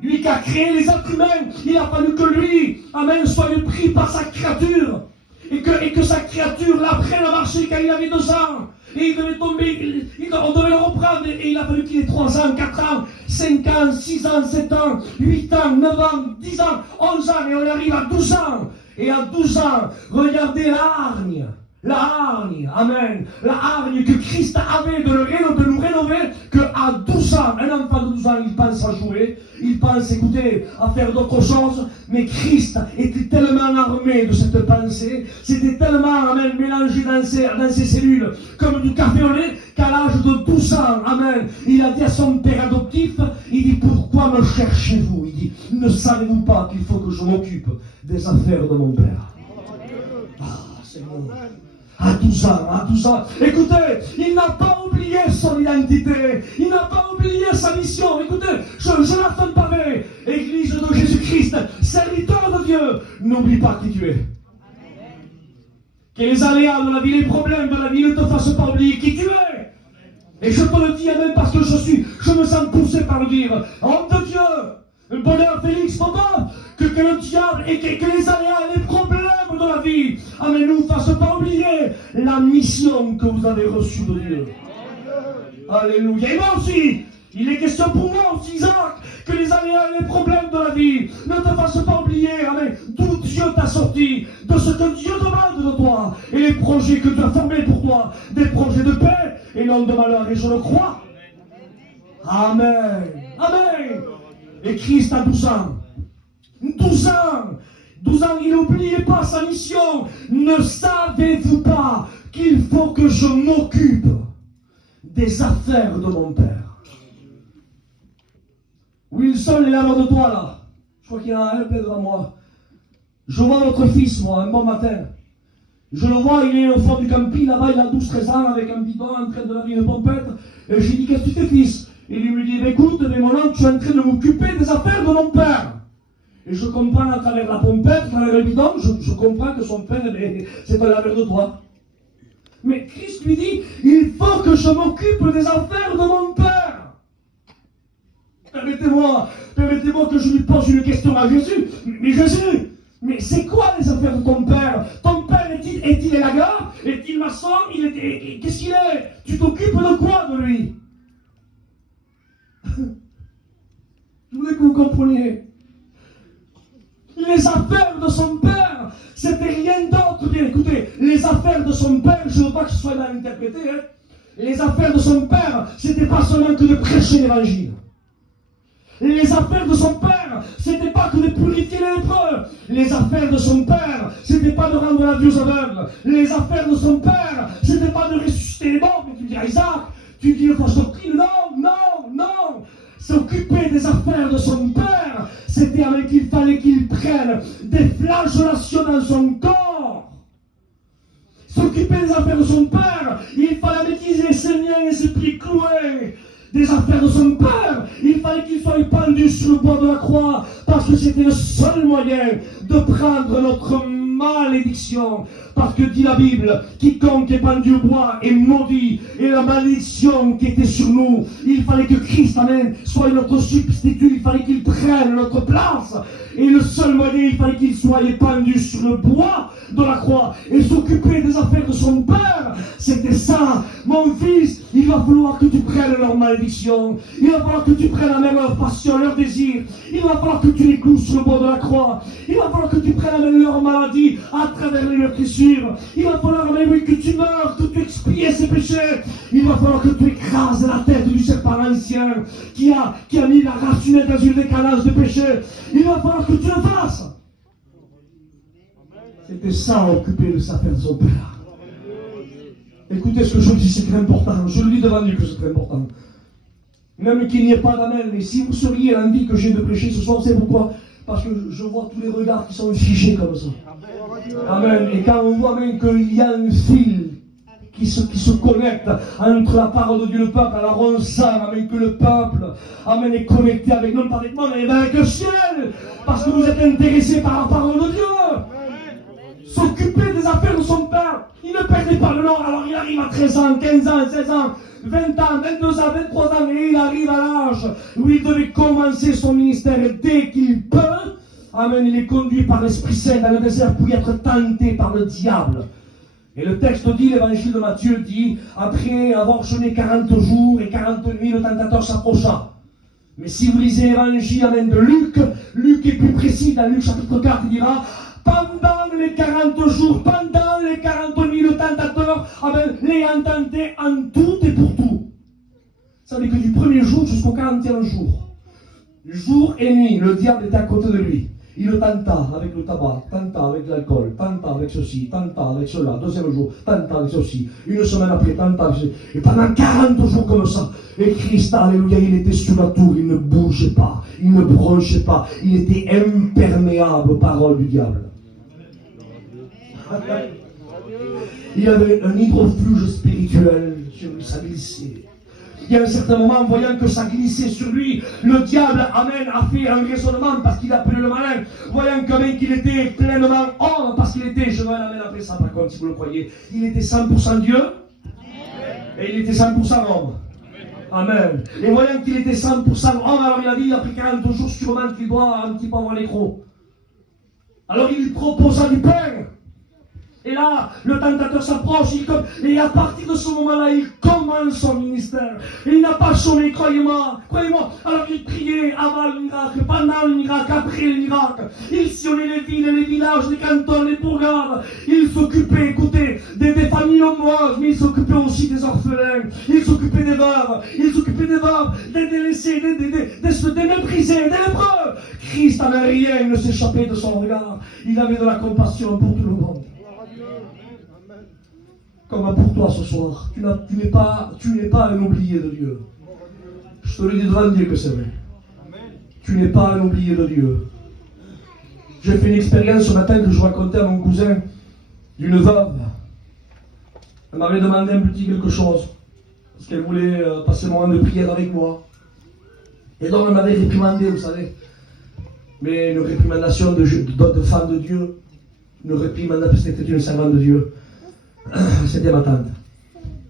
lui qui a créé les êtres humains, il a fallu que lui, amen, soit pris par sa créature. Et que sa créature l'apprenne à marcher quand il avait 2 ans. Et il devait tomber, on devait le reprendre. Et il a fallu qu'il ait 3 ans, 4 ans, 5 ans, 6 ans, 7 ans, 8 ans, 9 ans, 10 ans, 11 ans. Et on arrive à 12 ans. Et à 12 ans, regardez la hargne, amen, la hargne que Christ avait de nous rénover, qu'à 12 ans, un enfant de 12 ans, il pense à jouer, il pense, écoutez, à faire d'autres choses, mais Christ était tellement armé de cette pensée, c'était tellement, amen, mélangé dans ses cellules, comme du café au lait, qu'à l'âge de 12 ans, amen, il a dit à son père adoptif, il dit, pourquoi me cherchez-vous? Il dit, ne savez-vous pas qu'il faut que je m'occupe des affaires de mon père? Ah, Seigneur. À 12 ans. Écoutez, il n'a pas oublié son identité. Il n'a pas oublié sa mission. Écoutez, Jonathan Pavé, Église de Jésus-Christ, serviteur de Dieu, n'oublie pas qui tu es. Que les aléas de la vie, les problèmes de la vie ne te fassent pas oublier qui tu es. Et je te le dis même parce que je me sens poussé par le dire. Homme de Dieu, le bonheur Félix, papa, que le diable et que les aléas, les problèmes de la vie, amen, ne vous fassent pas oublier la mission que vous avez reçue de Dieu. Alléluia. Et moi aussi, il est question pour moi aussi, Isaac, que les aléas et les problèmes de la vie ne te fassent pas oublier, amen, d'où Dieu t'a sorti, de ce que Dieu demande de toi, et les projets que Dieu a formés pour toi, des projets de paix et non de malheur, et je le crois. Amen. Amen. Et Christ a 12 ans. 12 ans, il n'oubliait pas sa mission. Ne savez-vous pas qu'il faut que je m'occupe des affaires de mon père? Wilson est là de toi là. Je crois qu'il y en a un plein devant moi. Je vois votre fils, moi, un bon matin. Je le vois, il est au fond du camping, là-bas, il a 12-13 ans, avec un bidon en train de laver une pompette. Et j'ai dit, qu'est-ce que tu fais, fils? Et il me dit, écoute, mais mon oncle, tu es en train de m'occuper des affaires de mon père. Et je comprends à travers la pompette, à travers le bidon, je comprends que son père, c'est un laveur de toi. Mais Christ lui dit, il faut que je m'occupe des affaires de mon père. Permettez-moi que je lui pose une question à Jésus. Mais Jésus, mais c'est quoi les affaires de ton père? Ton père est-il élagueur? Est-il maçon? Qu'est-ce qu'il est? Tu t'occupes de quoi de lui? Je voulais que vous compreniez. Les affaires de son père, c'était rien d'autre. Bien écoutez, les affaires de son père, je ne veux pas que ce soit mal interprété, hein. Les affaires de son père, c'était pas seulement que de prêcher l'évangile. Les affaires de son père, c'était pas que de purifier les lépreux. Les affaires de son père, c'était pas de rendre la vie aux aveugles. Les affaires de son père, c'était pas de ressusciter les morts. Mais tu diras, Isaac, tu dis une fausse doctrine. Non. S'occuper des affaires de son père, c'était avec qu'il fallait qu'il prenne des flagellations dans son corps. S'occuper des affaires de son père, il fallait maîtriser ses liens et ses pieds cloués. Des affaires de son père, il fallait qu'il soit pendu sur le bois de la croix, parce que c'était le seul moyen de prendre notre malédiction. Parce que dit la Bible, quiconque est pendu au bois est maudit, et la malédiction qui était sur nous, il fallait que Christ, amen, soit notre substitut, il fallait qu'il prenne notre place. Et le seul moyen, il fallait qu'il soit pendu sur le bois de la croix et s'occuper des affaires de son père. C'était ça. Mon fils, il va falloir que tu prennes leur malédiction. Il va falloir que tu prennes la même leur passion, leur désir. Il va falloir que tu les cloues sur le bois de la croix. Il va falloir que tu prennes la même leur maladie à travers les meurtrissures. Il va falloir même que tu meurs, que tu expies ses péchés. Il va falloir que tu écrases la tête du serpent ancien qui a mis la race humaine dans une décalage de péché. Il va falloir que tu le fasses. C'était ça, occuper de sa de son père. Écoutez ce que je dis, c'est très important. Je le dis devant Dieu que c'est très important. Même qu'il n'y ait pas d'amen, mais si vous seriez l'envie que j'ai de prêcher ce soir, c'est pourquoi? Parce que je vois tous les regards qui sont figés comme ça. Amen. Et quand on voit même qu'il y a un fil qui se connecte entre la parole de Dieu et le peuple. Alors on sent, amen, que le peuple, amen, est connecté avec, non pas avec moi, mais avec le ciel. Parce que vous êtes intéressés par la parole de Dieu. S'occuper des affaires de son père. Il ne perdait pas le nord, alors il arrive à 13 ans, 15 ans, 16 ans, 20 ans, 22 ans, 23 ans, et il arrive à l'âge où il devait commencer son ministère. Et dès qu'il peut, amen, il est conduit par l'Esprit Saint dans le désert pour y être tenté par le diable. Et le texte dit, l'évangile de Matthieu dit, après avoir jeûné 40 jours et 40 nuits, le tentateur s'approcha. Mais si vous lisez l'évangile, amen, de Luc, Luc est plus précis, dans Luc chapitre 4, il dira, pendant les 40 jours, pendant les 40 nuits, le tentateur, amen, l'ayant tenté en tout et pour tout. Ça veut dire que du premier jour jusqu'au 40e jour, jour et nuit, le diable était à côté de lui. Il le tenta avec le tabac, tenta avec l'alcool, tenta avec ceci, tenta avec cela, deuxième jour, tenta avec ceci, une semaine après, tenta avec ceci. Et pendant 40 jours comme ça, et Christ, alléluia, il était sur la tour, il ne bougeait pas, il ne bronchait pas, il était imperméable aux paroles du diable. Il avait un hydrofluge spirituel sur lui, ça glissait. Il y a un certain moment, voyant que ça glissait sur lui, le diable, amen, a fait un raisonnement parce qu'il appelait le malin, voyant qu'il était pleinement homme, parce qu'il était, je vais l'amener après ça par contre, si vous le croyez, il était 100% Dieu, et il était 100% homme. Amen. Et voyant qu'il était 100% homme, alors il a dit, après 40 jours, sûrement qu'il doit un petit peu avoir les crocs. Alors il proposa du pain. Et là, le tentateur s'approche, et à partir de ce moment-là, il commence son ministère. Et il n'a pas chômé, croyez-moi. Alors il priait avant le miracle, pendant le miracle, après le miracle. Il sillonnait les villes, les villages, les cantons, les bourgades. Il s'occupait, écoutez, des familles nombreuses, mais il s'occupait aussi des orphelins. Il s'occupait des veuves, des délaissés, des méprisés, des lépreux. Christ n'avait rien, il ne s'échappait de son regard. Il avait de la compassion pour tout le monde. Comme pour toi ce soir, tu n'es pas un oublié de Dieu. Je te le dis devant Dieu que c'est vrai. Tu n'es pas un oublié de Dieu. J'ai fait une expérience ce matin que je racontais à mon cousin d'une veuve. Elle m'avait demandé un petit quelque chose, parce qu'elle voulait passer un moment de prière avec moi. Et donc elle m'avait réprimandé, vous savez. Mais une réprimandation de femme de Dieu, une réprimandation parce qu'elle était une servante de Dieu. C'était ma tante.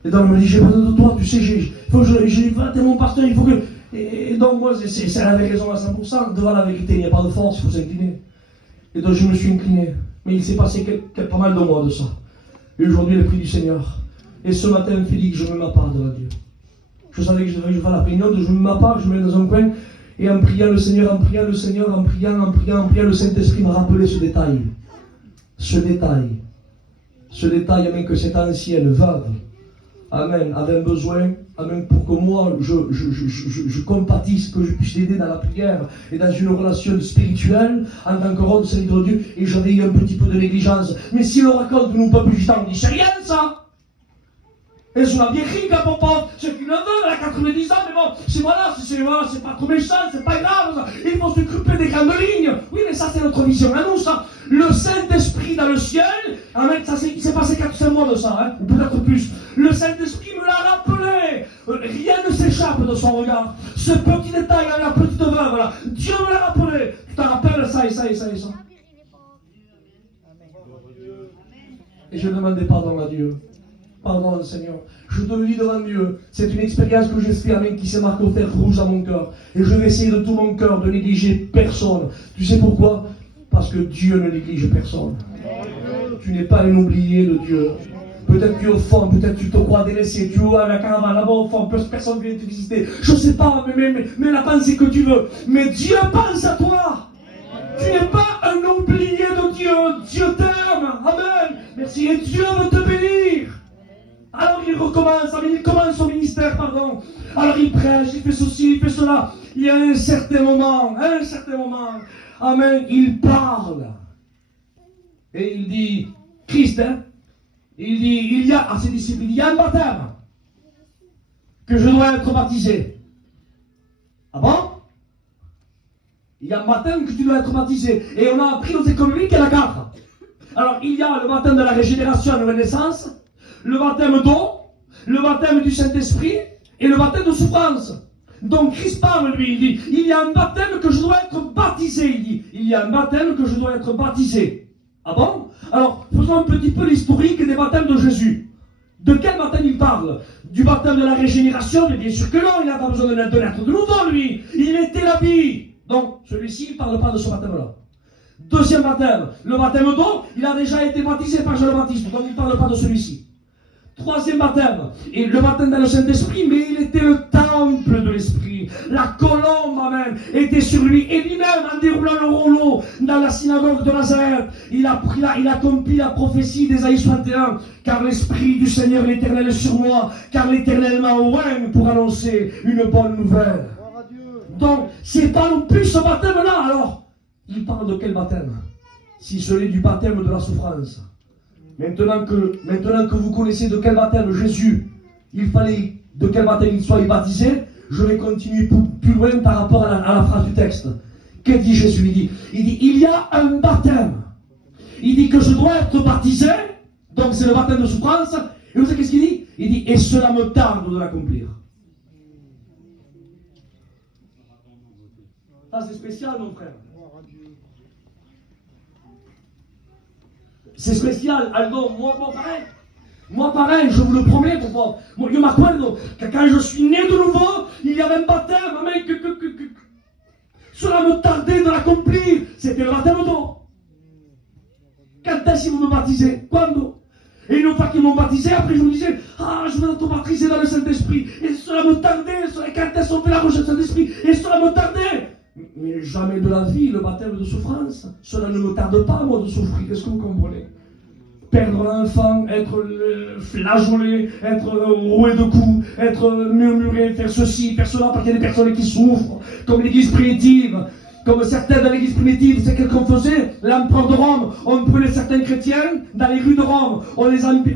Et donc, elle me dit, j'ai besoin de toi, tu sais, t'es mon pasteur, il faut que... Et donc, moi, elle avait raison à 100%. Devant la vérité, il n'y a pas de force, il faut s'incliner. Et donc, je me suis incliné. Mais il s'est passé pas mal de mois de ça. Et aujourd'hui, le prix du Seigneur. Et ce matin, Félix, je me m'appart devant Dieu. Je savais que je devais faire la prière, je me m'appart, je me mets dans un coin, et en priant le Seigneur, en priant, le Saint-Esprit m'a rappelé ce détail. Ce détail, amen, que cette ancienne veuve, amen, avait besoin, amen, pour que moi, je compatisse, que je puisse l'aider dans la prière et dans une relation spirituelle, en tant que rôle de serviteur de Dieu, et j'avais eu un petit peu de négligence. Mais si le raconte, nous, peuple gitan, on dit, c'est rien, ça! Et je l'ai bien écrit, papa, c'est qu'une veuve, elle a 90 ans, mais bon, c'est pas trop méchant, c'est pas grave, ça. Il faut s'occuper des grandes lignes. Oui, mais ça, c'est notre vision à nous, ça. Le Saint-Esprit dans le ciel, amen, ça, il s'est passé 4-5 mois de ça, hein, ou peut-être plus. Le Saint-Esprit me l'a rappelé. Rien ne s'échappe de son regard. Ce petit détail, la petite veuve, là, Dieu me l'a rappelé. Tu te rappelles ça et ça et ça et ça. Et je demandais pardon à Dieu. Pardon, Seigneur. Je te le dis devant Dieu. C'est une expérience que j'ai faite, amen, qui s'est marquée au fer rouge à mon cœur. Et je vais essayer de tout mon cœur de négliger personne. Tu sais pourquoi? Parce que Dieu ne néglige personne. Tu n'es pas un oublié de Dieu. Peut-être que au fond, peut-être tu te crois délaissé, tu vois la caravane là-bas au fond, personne ne vient te visiter. Je ne sais pas, mais la pensée que tu veux. Mais Dieu pense à toi. Tu n'es pas un oublié de Dieu. Dieu t'aime. Amen. Merci. Et Dieu veut te bénir. Alors il commence son ministère, pardon. Alors il prêche, il fait ceci, il fait cela. Il y a un certain moment, amen, il parle. Et il dit, Christ, hein, il dit, il y a, à ses disciples, il y a un baptême que je dois être baptisé. Ah bon? Il y a un baptême que tu dois être baptisé. Et on a appris aux économies qu'il y en a 4. Alors il y a le baptême de la régénération, de la naissance. le baptême d'eau, le baptême du Saint-Esprit et le baptême de souffrance. Donc Christ parle, lui, il dit, il y a un baptême que je dois être baptisé, il dit, il y a un baptême que je dois être baptisé. Ah bon? Alors, faisons un petit peu l'historique des baptêmes de Jésus. De quel baptême il parle? Du baptême de la régénération? Mais bien sûr que non, il n'a pas besoin de naître de nouveau, lui. Il était la vie. Donc, celui-ci, il ne parle pas de ce baptême-là. Deuxième baptême, le baptême d'eau, il a déjà été baptisé par Jean le Baptiste, donc il ne parle pas de celui-ci. Troisième baptême, et le baptême dans le Saint-Esprit, mais il était le temple de l'Esprit. La colombe, amen, était sur lui. Et lui-même, en déroulant le rouleau dans la synagogue de Nazareth, il accomplit la prophétie d'Ésaïe 61. Car l'Esprit du Seigneur l'Éternel est sur moi, car l'Éternel m'a oint pour annoncer une bonne nouvelle. Donc, c'est pas non plus ce baptême-là, alors. Il parle de quel baptême? Si celui du baptême de la souffrance. Maintenant que vous connaissez de quel baptême Jésus, il fallait de quel baptême il soit baptisé, je vais continuer plus loin par rapport à la phrase du texte. Que dit Jésus? Il dit, il y a un baptême. Il dit que je dois être baptisé, donc c'est le baptême de souffrance. Et vous savez qu'est-ce qu'il dit? Il dit, et cela me tarde de l'accomplir. Ça c'est spécial, mon frère. C'est spécial. Alors, moi pareil, je vous le promets, moi, je m'accorde que quand je suis né de nouveau, il y avait un baptême, amen, cela me tardait de l'accomplir. C'était le baptême d'eau. Quand est-ce qu'ils vont me baptiser? Quand? Et une fois qu'ils m'ont baptisé, après je me disais, je vais être baptisé dans le Saint-Esprit. Et cela me tardait. Quand est-ce qu'on fait la recherche du Saint-Esprit? Et cela me tardait. Mais jamais de la vie, le baptême de souffrance. Cela ne me tarde pas, moi, de souffrir. Est-ce que vous comprenez? Perdre l'enfant, être flageolé, être roué de coups, être murmuré, faire ceci, faire cela, parce qu'il y a des personnes qui souffrent, comme l'église primitive. Comme certains dans l'église primitive, c'est qu'est-ce qu'on faisait? L'empereur de Rome, on prenait certains chrétiens dans les rues de Rome, on les imbibait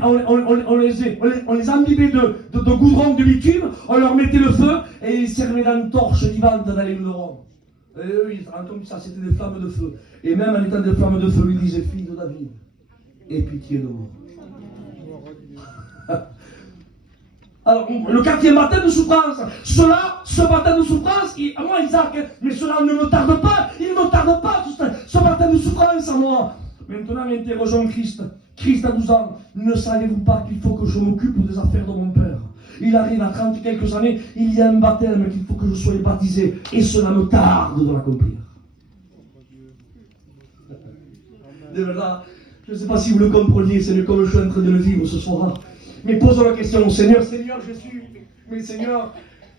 de goudron, de bitume, on leur mettait le feu, et ils servaient d'antorche vivante dans les rues de Rome. Et eux, comme ça, c'était des flammes de feu. Et même en étant des flammes de feu, ils disaient, fils de David, aie pitié de moi. Alors, le quatrième baptême de souffrance, ce baptême de souffrance, à moi, Isaac, mais cela ne me tarde pas, il ne me tarde pas, ce baptême de souffrance à moi. Maintenant, interrogeons Christ. Christ a 12 ans, ne savez-vous pas qu'il faut que je m'occupe des affaires de mon Père? Il arrive à 30 quelques années, il y a un baptême qu'il faut que je sois baptisé, et cela me tarde de l'accomplir. De verdad, je ne sais pas si vous le compreniez, c'est comme je suis en train de le vivre ce soir. Mais posons la question au Seigneur, Seigneur Jésus, mais Seigneur,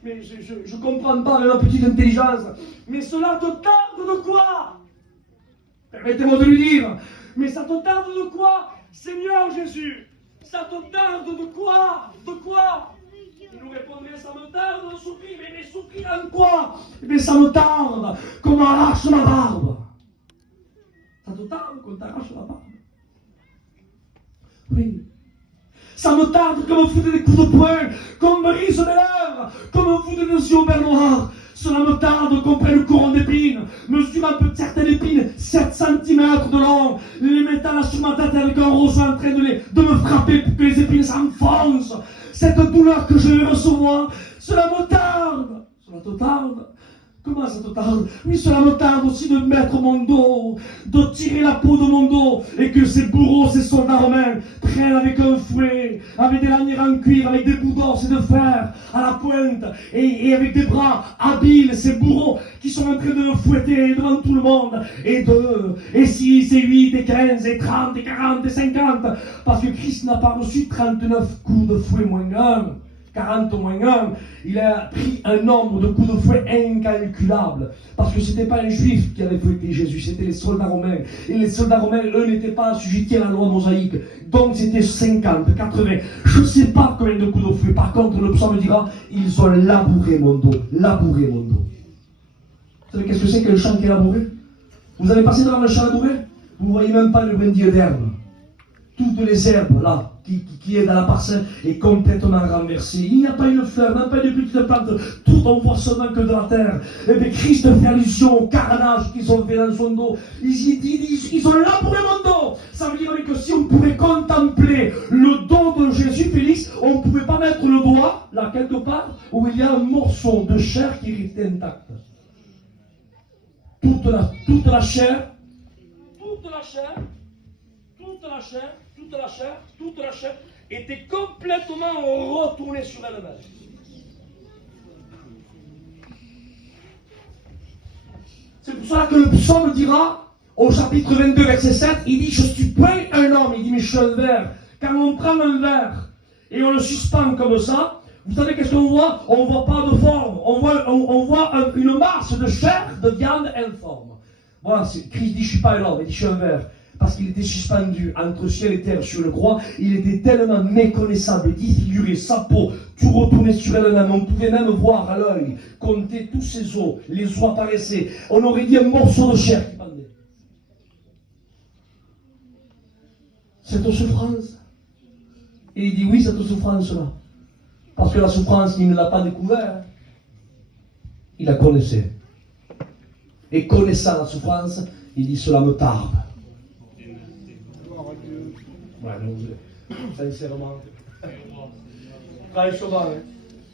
mais je ne comprends pas avec ma petite intelligence, mais cela te tarde de quoi? Permettez-moi de lui dire, mais ça te tarde de quoi? Seigneur Jésus, ça te tarde de quoi? De quoi? Il nous répondrait, ça me tarde de souffrir, mais souffrir en quoi? Mais ça me tarde, qu'on m'arrache ma barbe. Ça te tarde qu'on t'arrache la barbe? Oui. Ça me tarde qu'on me foute des coups de poing, qu'on me brise les lèvres, qu'on me foute des yeux au beurre noir. Cela me tarde qu'on prenne le courant d'épines, mesurant certaines épines 7 cm de long, les mettant là sur ma tête avec un roseau en train de me frapper pour que les épines s'enfoncent. Cette douleur que je vais recevoir, cela me tarde. Cela te tarde? Comment ça te tarde? Oui, cela me tarde aussi de mettre mon dos, de tirer la peau de mon dos, et que ces bourreaux, ces soldats romains, prennent avec un fouet, avec des lanières en cuir, avec des bouts d'os et de fer à la pointe, et avec des bras habiles, ces bourreaux qui sont en train de me fouetter devant tout le monde, et 2, et 6, et 8, et 15, et 30, et 40, et 50, parce que Christ n'a pas reçu 39 coups de fouet moins 1. 40 moins 1, il a pris un nombre de coups de fouet incalculable. Parce que ce n'était pas un juif qui avait fouetté Jésus, c'était les soldats romains. Et les soldats romains, eux, n'étaient pas assujettis à la loi mosaïque. Donc c'était 50, 80. Je ne sais pas combien de coups de fouet. Par contre, le psaume dira, ils ont labouré mon dos. Labouré mon dos. Vous savez qu'est-ce que c'est que le champ qui est labouré? Vous avez passé devant le champ labouré? Vous ne voyez même pas le brindille d'herbe. toutes les herbes là, qui est dans la parcelle, est complètement renversée. Il n'y a pas une fleur, même pas une petite plante, tout on voit seulement que de la terre. Et bien Christ fait allusion au carnage qu'ils ont fait dans son dos. Ils sont là pour mon dos. Ça veut dire que si on pouvait contempler le dos de Jésus, Félix, on ne pouvait pas mettre le doigt, là quelque part, où il y a un morceau de chair qui restait intact. Toute la chair était complètement retournée sur elle-même. C'est pour ça que le psaume dira, au chapitre 22, verset 7, il dit, je suis point un homme, il dit, mais je suis un ver. Quand on prend un ver et on le suspend comme ça, vous savez qu'est-ce qu'on voit? On ne voit pas de forme, on voit une masse de chair, de viande informe. Voilà, Christ dit, je ne suis pas un homme, il dit, je suis un ver. Parce qu'il était suspendu entre ciel et terre sur le croix, il était tellement méconnaissable, défiguré, sa peau, tout retourné sur elle-même. On pouvait même voir à l'œil, compter tous ses os, les os apparaissaient. On aurait dit un morceau de chair qui pendait. Cette souffrance. Et il dit oui, cette souffrance-là. Parce que la souffrance, il ne l'a pas découvert. Il la connaissait. Et connaissant la souffrance, il dit cela me tarde. Ouais, sincèrement. Franchement,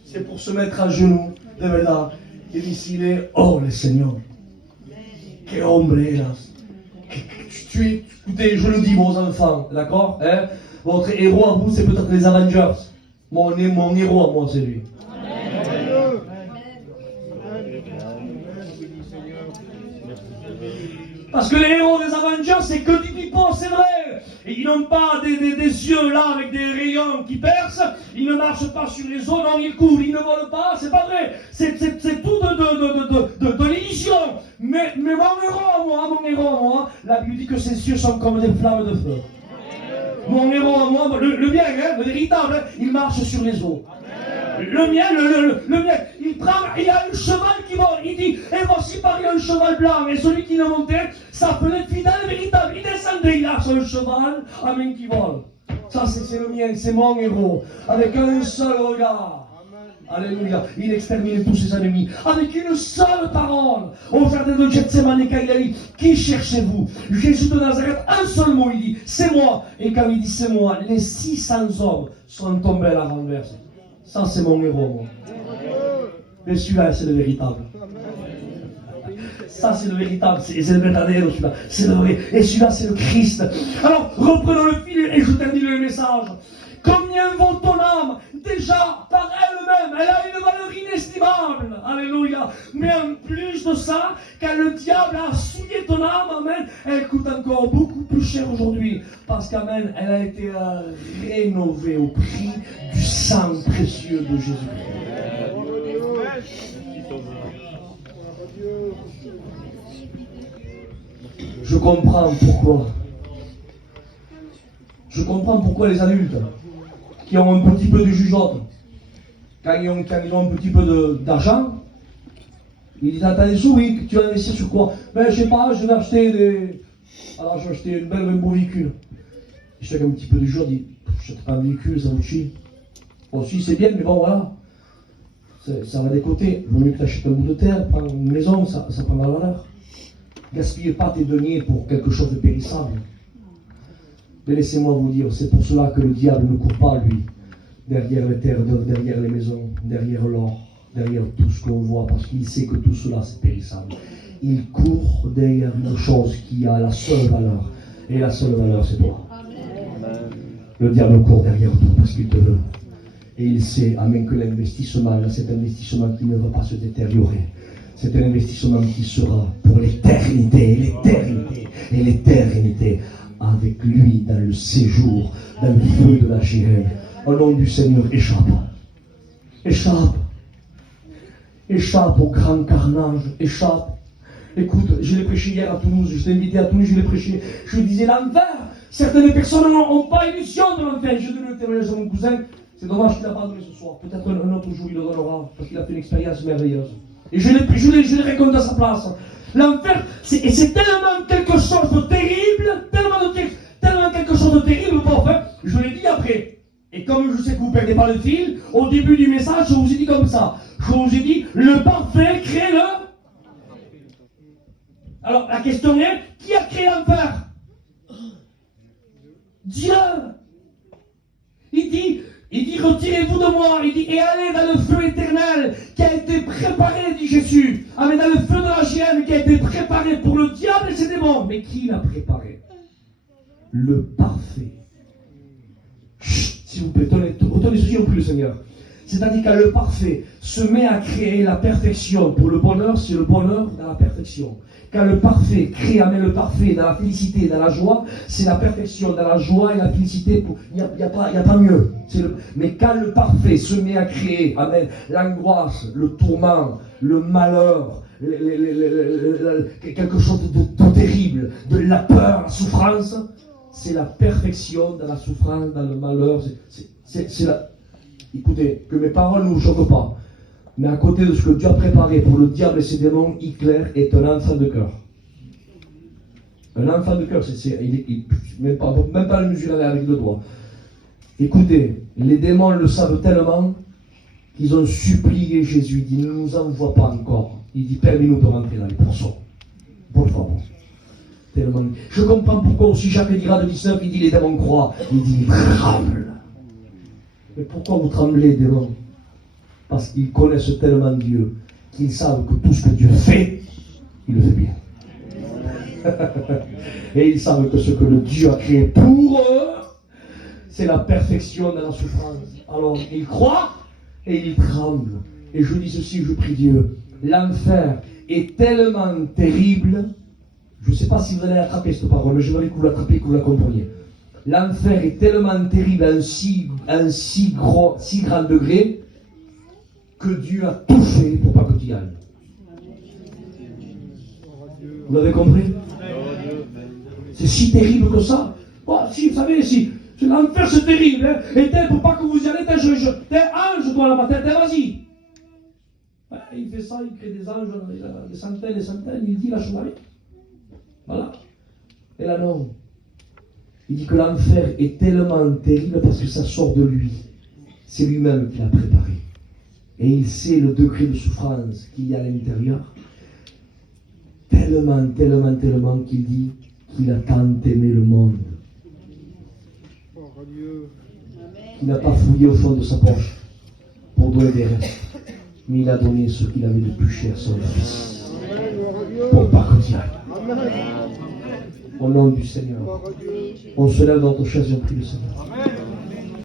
c'est pour se mettre à genoux, de verdad, et décider, oh le Seigneur, quel homme eras. Écoutez, je le dis, vos enfants, d'accord, hein? Votre héros à vous, c'est peut-être les Avengers. Mon héros à moi, c'est lui. Parce que les héros des Avengers, c'est que du pipeau, c'est vrai. Et ils n'ont pas des yeux là avec des rayons qui percent. Ils ne marchent pas sur les eaux, non, ils courent, ils ne volent pas. C'est pas vrai. C'est tout de l'illusion. Mais mon héros à moi, la Bible dit que ses yeux sont comme des flammes de feu. Mon héros à moi, le bien, hein, le véritable, il marche sur les eaux. Le mien, il a un cheval qui vole, il dit, et voici Paris un cheval blanc, et celui qui le montait s'appelait fidèle véritable, il descendait, il a son cheval, amen, qui vole. Ça c'est le mien, c'est mon héros, avec un seul regard. Alléluia, il extermine tous ses ennemis, avec une seule parole. Au jardin de Gethsemane, quand il a dit, qui cherchez-vous? Jésus de Nazareth, un seul mot, il dit, c'est moi. Et quand il dit c'est moi, les 600 hommes sont tombés à la renverse. Ça, c'est mon héros, moi. Mais celui-là, c'est le véritable. Ça, c'est le véritable. C'est le verdader, celui-là. C'est le vrai. Et celui-là, c'est le Christ. Alors, reprenons le fil et je termine le message. Combien vaut ton âme? Déjà, par elle-même, elle a une valeur inestimable. Alléluia. Mais en plus de ça, quand le diable a souillé ton âme, amen, elle coûte encore beaucoup plus cher aujourd'hui. Parce qu'amen, elle a été rénovée au prix du sang précieux de Jésus-Christ. Je comprends pourquoi. Je comprends pourquoi les adultes qui ont un petit peu de jugeote, quand ils ont un petit peu d'argent, ils disent, attends, les sous, oui, tu vas investir sur quoi? Ben, je sais pas, je vais acheter des... Alors, je vais acheter un beau véhicule. Et je fais un petit peu de jugeote, je dis, je n'achète pas un véhicule, ça vous chie. Bon, si, c'est bien, mais bon, voilà. Ça va des côtés. Il vaut mieux que tu achètes un bout de terre, prends une maison, ça prend de la valeur. Gaspille pas tes deniers pour quelque chose de périssable. Mais laissez-moi vous dire, c'est pour cela que le diable ne court pas, lui, derrière les terres, derrière les maisons, derrière l'or, derrière tout ce qu'on voit, parce qu'il sait que tout cela c'est périssable. Il court derrière une chose qui a la seule valeur, et la seule valeur c'est toi. Le diable court derrière toi parce qu'il te veut. Et il sait, amen, que l'investissement, là, c'est un investissement qui ne va pas se détériorer. C'est un investissement qui sera pour l'éternité, et l'éternité, avec lui dans le séjour, dans le feu de la Jérém. Au nom du Seigneur, échappe. Échappe au grand carnage, échappe. Écoute, je l'ai prêché hier à Toulouse, je t'ai invité à Toulouse, je l'ai prêché. Je disais l'enfer. Certaines personnes n'ont pas illusion de l'enfer. Je donne le témoignage à mon cousin. C'est dommage qu'il n'a pas donné ce soir. Peut-être un autre jour il le donnera, parce qu'il a fait une expérience merveilleuse. Et je l'ai raconté à sa place. L'enfer, c'est tellement quelque chose de terrible, tellement quelque chose chose de terrible, parfait. Je l'ai dit après. Et comme je sais que vous ne perdez pas le fil, au début du message, je vous ai dit comme ça. Je vous ai dit, le parfait crée le... Alors, la question est, qui a créé l'enfer? Dieu. Il dit, retirez-vous de moi. Il dit, et allez dans le feu éternel qui a été préparé, dit Jésus. Allez dans le feu de la géhenne qui a été préparé pour le diable et ses démons. Mais qui l'a préparé? Le parfait. Chut, s'il vous plaît, retenez ceci au plus, le Seigneur. C'est-à-dire que le parfait se met à créer la perfection. Pour le bonheur, c'est le bonheur dans la perfection. Quand le parfait amène le parfait dans la félicité, dans la joie, c'est la perfection dans la joie et la félicité. Il n'y a pas mieux. Mais quand le parfait se met à créer, amène l'angoisse, le tourment, le malheur, quelque chose de terrible, de la peur, la souffrance, c'est la perfection dans la souffrance, dans le malheur. C'est la... Écoutez, que mes paroles ne vous choquent pas. Mais à côté de ce que Dieu a préparé pour le diable et ses démons, Hitler est un enfant de cœur. Un enfant de cœur, même pas le mesurer avec le doigt. Écoutez, les démons le savent tellement qu'ils ont supplié Jésus. Il dit, ne nous envoie pas encore. Il dit, permets-nous de rentrer dans les pourceaux. Pour favor. Tellement. Je comprends pourquoi aussi Jacques dira de 19, il dit, les démons croient. Il dit, ils tremblent. Mais pourquoi vous tremblez, démons? Parce qu'ils connaissent tellement Dieu qu'ils savent que tout ce que Dieu fait, il le fait bien. Et ils savent que ce que le Dieu a créé pour eux, c'est la perfection dans la souffrance. Alors ils croient et ils tremblent. Et je dis ceci, je prie Dieu. L'enfer est tellement terrible. Je ne sais pas si vous allez attraper cette parole, mais j'aimerais que vous l'attrapiez, que vous la compreniez. L'enfer est tellement terrible à un si grand degré que Dieu a tout fait pour pas que tu y ailles. Vous l'avez compris? C'est si terrible que ça. Bon, si, vous savez, si l'enfer c'est terrible, hein, et pour pas que vous y allez, t'es ange, toi là-bas, t'es vas-y. Ouais, il fait ça, il crée des anges, il a des centaines et centaines, il dit la chose arrive. Voilà. Et là non. Il dit que l'enfer est tellement terrible parce que ça sort de lui. C'est lui-même qui l'a préparé. Et il sait le degré de souffrance qu'il y a à l'intérieur. Tellement, tellement, tellement qu'il dit qu'il a tant aimé le monde. Il n'a pas fouillé au fond de sa poche pour donner des restes. Mais il a donné ce qu'il avait de plus cher, son fils. Pour pas que tu y ailles. Au nom du Seigneur. On se lève dans notre chaise et on prie le Seigneur.